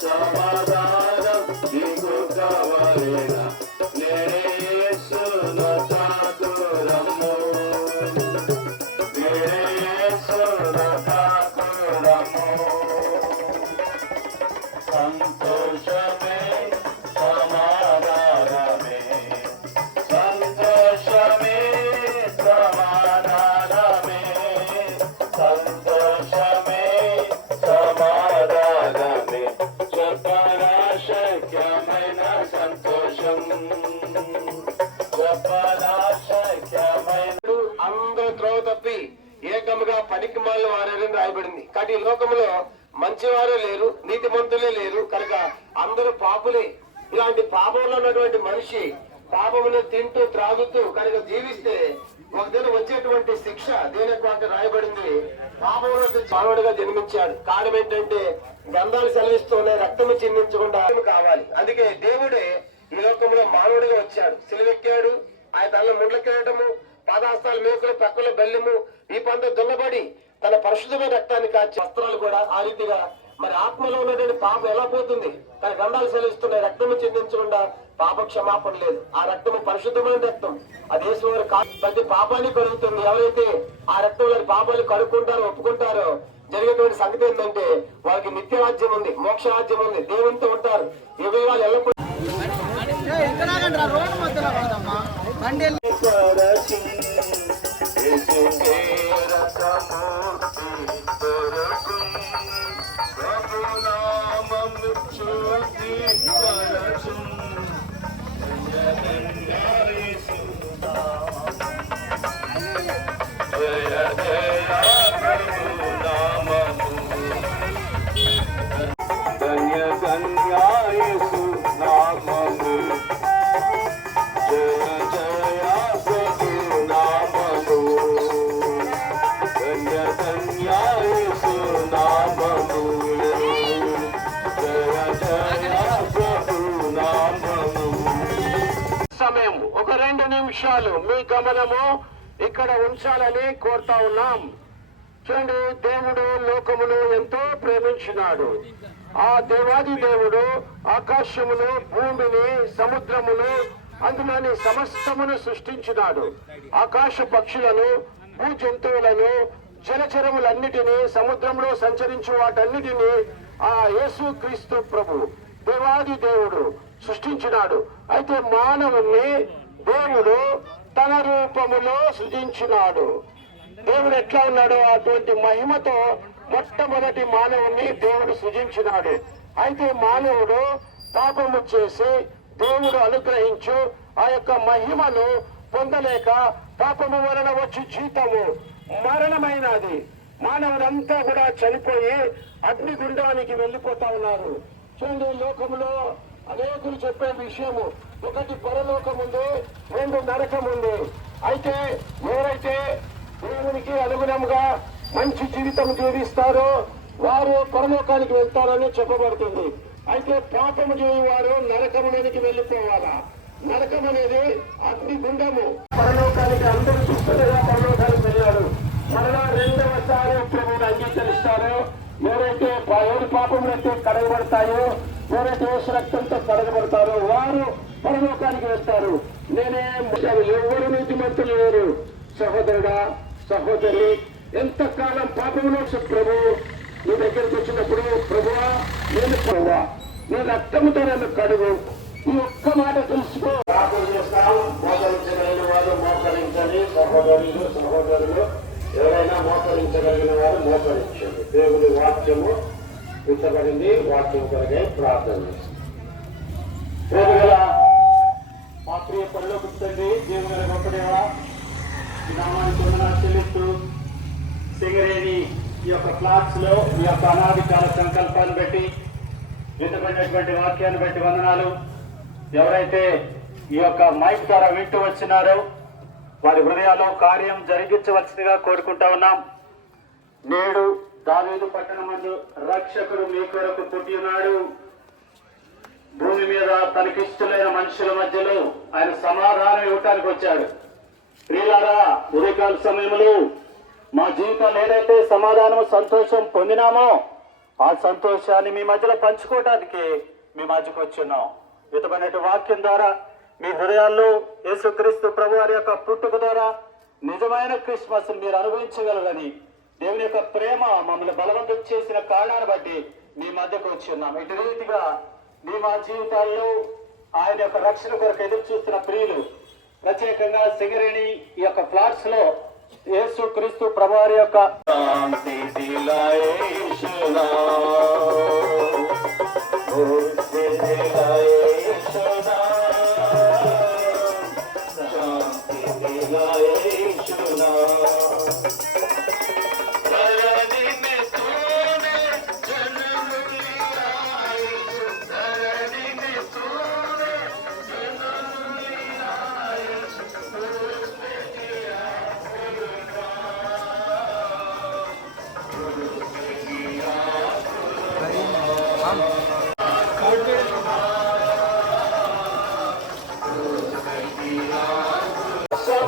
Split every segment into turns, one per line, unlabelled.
సమాధానం సత్యమైన సంతోషం అందరూ త్రోవ తప్పి ఏకముగా పనికి మాలిన వారని రాయబడింది. కానీ ఈ లోకంలో మంచివారే లేరు నీతిమంతులే లేరు. కనుక అందరూ పాపులే. ఇలాంటి పాపంలో ఉన్నటువంటి మనిషి పాపములు తింటూ త్రాగుతూ కనుక జీవిస్తే ఒక దిన వచ్చేటువంటి శిక్ష దేని యొక్క రాయబడింది? పాపంలో మానవుడిగా జన్మించాడు. కారణం ఏంటంటే గంధాలు సెలవిస్తూనే రక్తము చిందించకుండా కావాలి. అందుకే దేవుడే ఈ లోకంలో మానవుడిగా వచ్చాడు. సిలువెక్కాడు ఆయన తల్ల ముండ్లకెళ్ళటము పాదాస్తాలు మేకులు పక్కల బెల్లెము ఈ పంట దున్నబడి తన పరిశుద్ధమైన రక్తాన్ని కాచి వస్త్రాలు కూడా ఆ రీతిగా మరి ఆత్మలో ఉన్నటువంటి పాపం ఎలా పోతుంది? తన గంధాలు సెలవిస్తున్నాయి రక్తము చెందించకుండా పాప క్షమాపణ లేదు. ఆ రక్తము పరిశుద్ధమైన రక్తం. ఆ దేశం వారు ప్రతి పాపాన్ని కలుగుతుంది ఎవరైతే ఆ రక్తంలో పాపాలు కడుక్కుంటారో ఒప్పుకుంటారో జరిగేటువంటి సంగతి ఏంటంటే వాళ్ళకి నిత్య రాజ్యం ఉంది మోక్ష రాజ్యం ఉంది. దేవునితో ఉంటారు. ఇవే వాళ్ళు ఎల్లప్పుడూ రెండు నిమిషాలు మీ గమనము ఇక్కడ ఉంచాలని కోరుతా ఉన్నాం. చూడండి దేవుడు లోకమును ఎంతో ప్రేమించినాడు. ఆ దేవాది దేవుడు ఆకాశమును భూమిని సముద్రమును అందులోని సమస్తమును సృష్టించినాడు. ఆకాశ పక్షులను భూ జంతువులను జలచరములన్నిటినీ సముద్రంలో సంచరించు వాటన్నిటినీ ఆ యేసు క్రీస్తు ప్రభు దేవాది దేవుడు సృష్టించినాడు. అయితే మానవుణ్ణి దేవుడు తన రూపములో సృజించినాడు దేవుడు ఎట్లా ఉన్నాడో అటువంటి మహిమతో మొట్టమొదటి మానవుణ్ణి దేవుడు సృజించినాడు. అయితే మానవుడు పాపము చేసి దేవుడు అనుగ్రహించు ఆ యొక్క మహిమను పొందలేక పాపము వలన వచ్చి జీతము మరణమైనది. మానవుడంతా కూడా చనిపోయి అగ్నిగుండానికి వెళ్ళిపోతా ఉన్నారు. చూడండి లోకంలో అనేకులు చెప్పే విషయము ఒకటి పరలోకం ఉంది రెండు నరకం ఉంది అయితే ఎవరైతే దేవునికి అనుగుణంగా మంచి జీవితం జీవిస్తారో వారు పరలోకానికి వెళ్తారని చెప్పబడుతుంది. అయితే పాపము చేయవారు నరకములోనికి వెళ్ళిపోవాలా? నరకం అనేది అగ్ని గుండము. పరలోకానికి అందరూ చూస్తుండగా పరలోకానికి వెళ్ళాడు. మరలా రెండవసారి ప్రభువుని అంగీకరిస్తారు ఎవరైతే ఏడు ఎవరి పాపములైతే కడగబడతాయో ఎవరైతే రక్తంతో కడగబడతారో వారు పరలోకానికి వెళ్తారు నేనే ఎవరు నీతిమంతులు లేరు? సహోదరుడా సహోదరి ఎంతకాలం పాపంలో ప్రభు? నీ దగ్గరికి వచ్చినప్పుడు ప్రభువా నేను ప్రభువా నీ రక్తముతో నన్ను కడుగు. ఈ ఒక్క మాట తెలుసుకో. పాపం చేస్తాం. మోకరించగలిగిన వారు మోకరించండి సహోదరులు సహోదరులు ఎవరైనా మోకరించగలిగిన వారు మోకరించండి దేవుని వాక్యము ఇచ్చబడింది వాక్యం కొరకే ప్రార్థన చేస్తాం ప్రేమగల మా ప్రియ పనులకు తండ్రి దేవుని గొప్పదేవా ఈ నామానికి వందనాలు చెల్లిస్తూ సింగరేణి ఈ యొక్క ఫ్లాట్స్లో ఈ యొక్క అనాది కాల సంకల్పాన్ని బట్టి విధమైనటువంటి వాక్యాన్ని బట్టి వందనాలు. ఎవరైతే ఈ యొక్క మైక్ ద్వారా వింటూ వచ్చినారో వారి హృదయాల్లో కార్యం జరిగించవలసిందిగా కోరుకుంటా ఉన్నాం. నేడు దావేదు పట్టణమందు రక్షకుడు మీ కొరకు పుట్టినాడు భూమి మీద తనకిష్టమైన మనుషుల మధ్యలో ఆయన సమాధానం ఇవ్వటానికి వచ్చాడు. ప్రియులారా ఉదయకాల సమయంలో మా జీవితంలో ఏదైతే సమాధానం సంతోషం పొందినామో ఆ సంతోషాన్ని మీ మధ్యలో పంచుకోవటానికి మీ మధ్యకు వచ్చున్నాం విధమైనటువంటి వాక్యం ద్వారా మీ హృదయాల్లో యేసుక్రీస్తు ప్రభు వారి యొక్క పుట్టుక ద్వారా నిజమైన క్రిస్మస్ మీరు అనుభవించగలరని దేవుని యొక్క ప్రేమ మమ్మల్ని బలవంతం చేసిన కారణాన్ని బట్టి మీ మధ్యకు వచ్చున్నాం ఇటు రీతిగా మీ మా జీవితాల్లో ఆయన యొక్క రక్షణ కొరకు ఎదురు చూస్తున్న ప్రియులు ప్రత్యేకంగా సింగరేణి ఈ యొక్క ఫ్లాట్స్లో యేసు క్రీస్తు ప్రభువారి యొక్క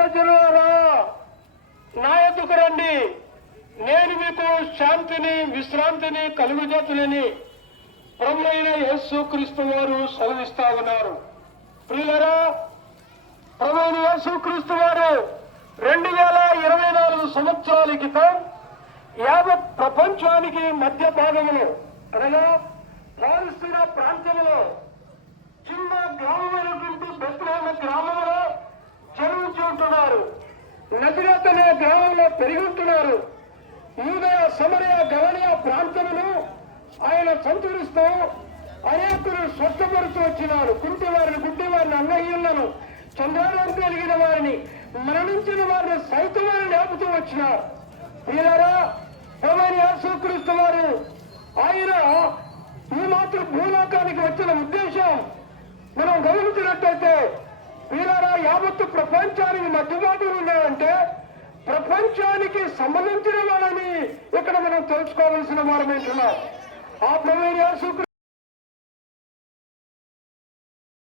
సమస్త నా ఎద్దుకు రండి. నేను మీకు శాంతిని విశ్రాంతిని కలుగుజేతులని ప్రభు యేసు క్రీస్తు వారు సెలవిస్తా ఉన్నారు. ప్రియులరా ప్రభుత్వ యేసు క్రీస్తు వారు రెండు వేల ఇరవై నాలుగు సంవత్సరాల క్రితం యావత్ ప్రపంచానికి మధ్య భాగంలో అనగా పాలస్తీన ప్రాంతంలో చిన్న గ్రామమైనటువంటి బెత్లహేమ గ్రామంలో జన్మించి ఉంటున్నారు నజరత్ గ్రామంలో పెరుగుతున్నారు యూదయ సమరయ గవనీయ ప్రాంతమును ఆయన సంచరిస్తూ అనేకులు స్వస్థపడుతూ వచ్చినారు. కుంటి వారిని గుడ్డి వారిని అన్నయ్యులను చంద్రాలను కలిగిన వారిని మరణించిన వారిని సైతం వారిని లేపుతూ వచ్చినారు. వీళ్ళరా ప్రభువైన యేసుక్రీస్తు వారు ఆయన ఈ మాత్రం భూలోకానికి వచ్చిన ఉద్దేశం మనం గమనించినట్టయితే వీరారా యావత్తు ప్రపంచానికి మధ్యమాటలు ఉన్నాయంటే ప్రపంచానికి సంబంధించిన వాళ్ళని ఇక్కడ మనం తెలుసుకోవాల్సిన వారమేంటున్నాం ఆ ప్రమేయ